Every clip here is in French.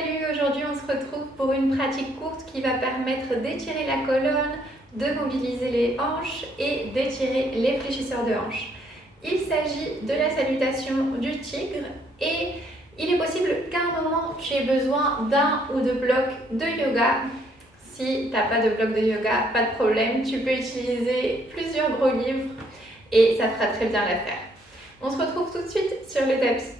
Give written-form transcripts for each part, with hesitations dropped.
Salut, aujourd'hui on se retrouve pour une pratique courte qui va permettre d'étirer la colonne, de mobiliser les hanches et d'étirer les fléchisseurs de hanches. Il s'agit de la salutation du tigre et il est possible qu'à un moment tu aies besoin d'un ou deux blocs de yoga. Si tu n'as pas de bloc de yoga, pas de problème, tu peux utiliser plusieurs gros livres et ça fera très bien l'affaire. On se retrouve tout de suite sur le tapis.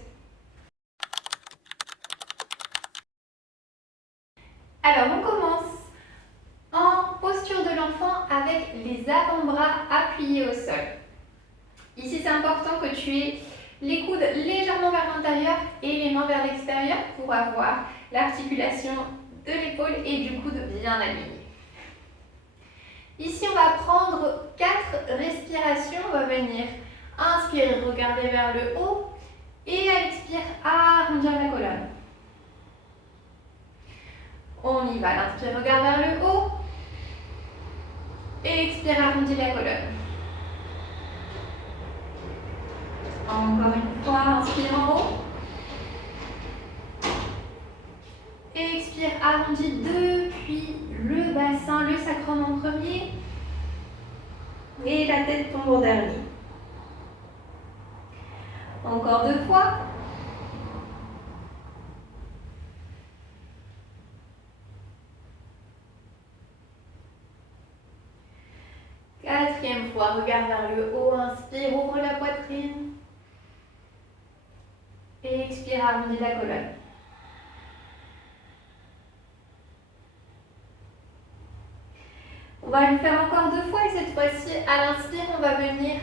Alors on commence en posture de l'enfant avec les avant-bras appuyés au sol. Ici c'est important que tu aies les coudes légèrement vers l'intérieur et les mains vers l'extérieur pour avoir l'articulation de l'épaule et du coude bien alignée. Ici on va prendre 4 respirations, on va venir inspirer, regarder vers le haut et à l'expire arrondir la colonne. On y va, l'inspire, regarde vers le haut. Et expire, arrondis la colonne. Encore une fois, inspire en haut. Et expire, arrondis depuis le bassin, le sacrum en premier. Et la tête tombe en dernier. Encore 2 fois. Quatrième fois, regarde vers le haut, inspire, ouvre la poitrine. Et expire, arrondis la colonne. On va le faire encore 2 fois et cette fois-ci, à l'inspire, on va venir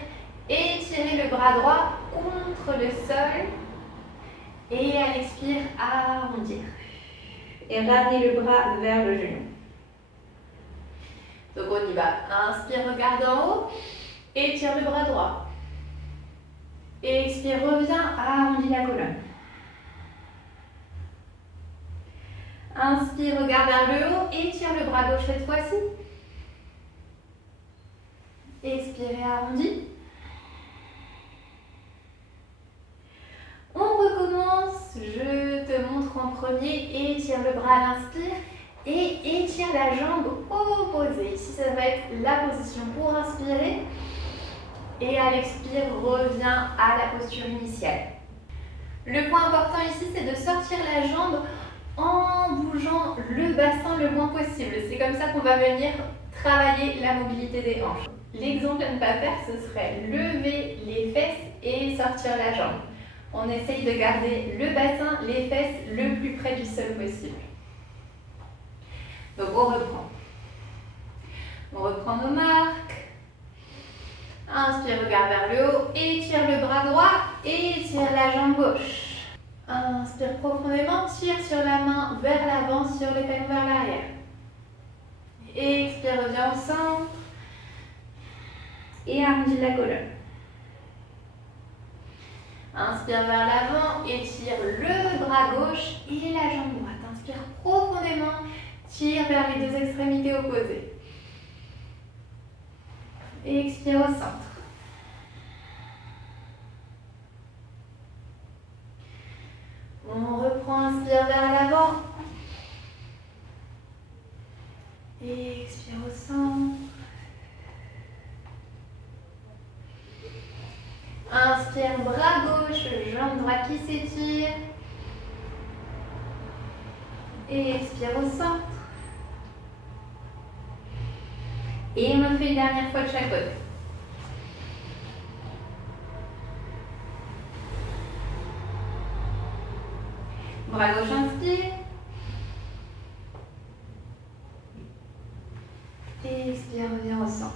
étirer le bras droit contre le sol. Et à l'expire, arrondir. Et ramener le bras vers le genou. Donc on y va. Inspire, regarde en haut. Étire le bras droit. Et expire, reviens, arrondis la colonne. Inspire, regarde vers le haut. Étire le bras gauche cette fois-ci. Expire et arrondis. On recommence. Je te montre en premier. Étire le bras à l'inspire. Et étire la jambe opposée. Ici, ça va être la position pour inspirer. Et à l'expire, reviens à la posture initiale. Le point important ici, c'est de sortir la jambe en bougeant le bassin le moins possible. C'est comme ça qu'on va venir travailler la mobilité des hanches. L'exemple à ne pas faire, ce serait lever les fesses et sortir la jambe. On essaye de garder le bassin, les fesses le plus près du sol possible. Donc on reprend. On reprend nos marques. Inspire, regarde vers le haut, étire le bras droit, étire la jambe gauche. Inspire profondément, tire sur la main vers l'avant, sur les talons vers l'arrière. Expire, reviens au centre. Et arrondis la colonne. Inspire vers l'avant, étire le bras gauche et la jambe droite. Inspire profondément. Tire vers les 2 extrémités opposées. Et expire au centre. On reprend, inspire vers l'avant. Et expire au centre. Inspire, bras gauche, jambe droite qui s'étire. Et expire au centre. Et on le fait une dernière fois de chaque côté. Bras gauche, inspire. Et expire, reviens au centre.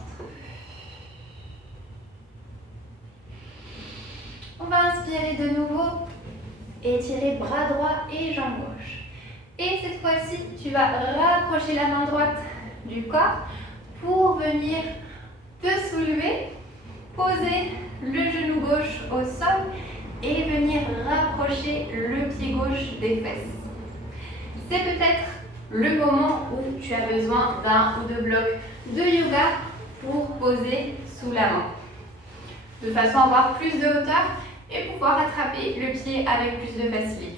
On va inspirer de nouveau. Étirer bras droit et jambe gauche. Et cette fois-ci, tu vas rapprocher la main droite du corps pour venir te soulever, poser le genou gauche au sol et venir rapprocher le pied gauche des fesses. C'est peut-être le moment où tu as besoin d'un ou 2 blocs de yoga pour poser sous la main, de façon à avoir plus de hauteur et pouvoir attraper le pied avec plus de facilité.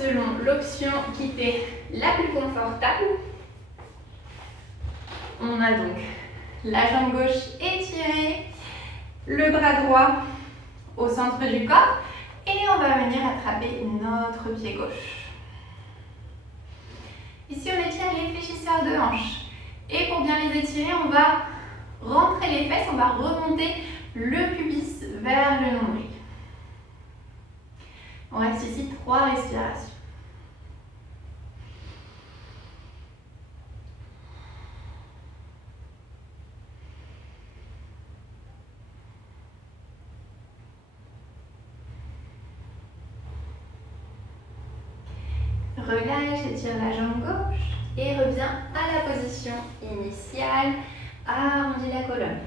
selon l'option qui t'est la plus confortable. On a donc la jambe gauche étirée, le bras droit au centre du corps et on va venir attraper notre pied gauche. Ici, on étire les fléchisseurs de hanches. Et pour bien les étirer, on va rentrer les fesses, on va remonter le pubis vers le nombril. On reste ici 3 respirations. Relâche, étire la jambe gauche et reviens à la position initiale. Arrondis la colonne.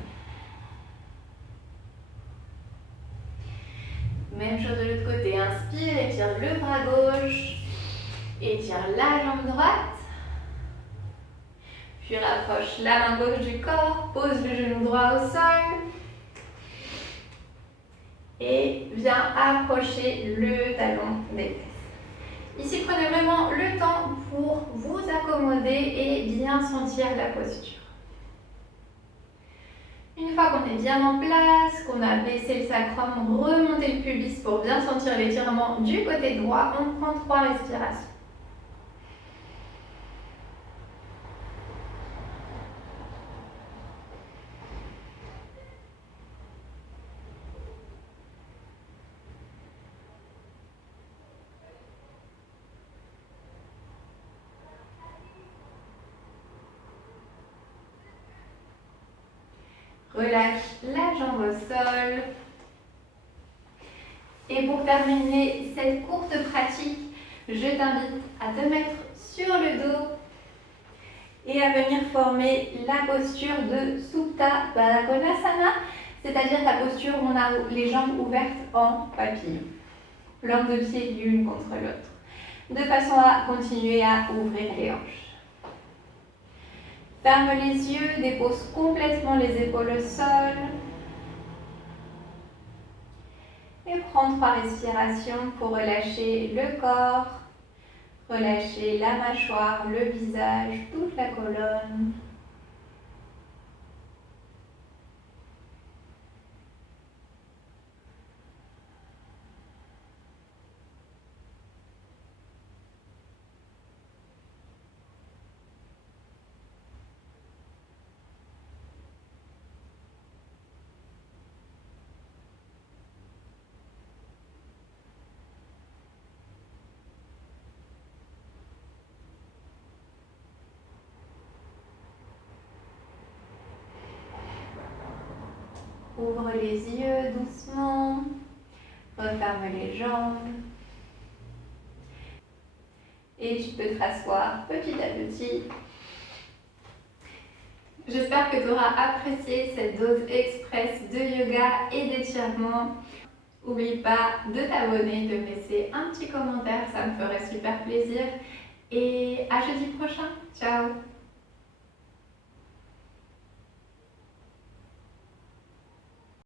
Même chose de l'autre côté. Inspire, étire le bras gauche, étire la jambe droite. Puis rapproche la main gauche du corps, pose le genou droit au sol. Et viens approcher le talon des fesses. Ici, prenez vraiment le temps pour vous accommoder et bien sentir la posture. Une fois qu'on est bien en place, qu'on a baissé le sacrum, remonté le pubis pour bien sentir l'étirement du côté droit, on prend 3 respirations. Relâche la jambe au sol. Et pour terminer cette courte pratique, je t'invite à te mettre sur le dos et à venir former la posture de Supta Baddha Konasana, c'est-à-dire la posture où on a les jambes ouvertes en papillon, langue de pied l'une contre l'autre, de façon à continuer à ouvrir les hanches. Ferme les yeux, dépose complètement les épaules au sol. Et prends 3 respirations pour relâcher le corps, relâcher la mâchoire, le visage, toute la colonne. Ouvre les yeux doucement, referme les jambes et tu peux te rasseoir petit à petit. J'espère que tu auras apprécié cette dose express de yoga et d'étirement. N'oublie pas de t'abonner, de me laisser un petit commentaire, ça me ferait super plaisir. Et à jeudi prochain, ciao!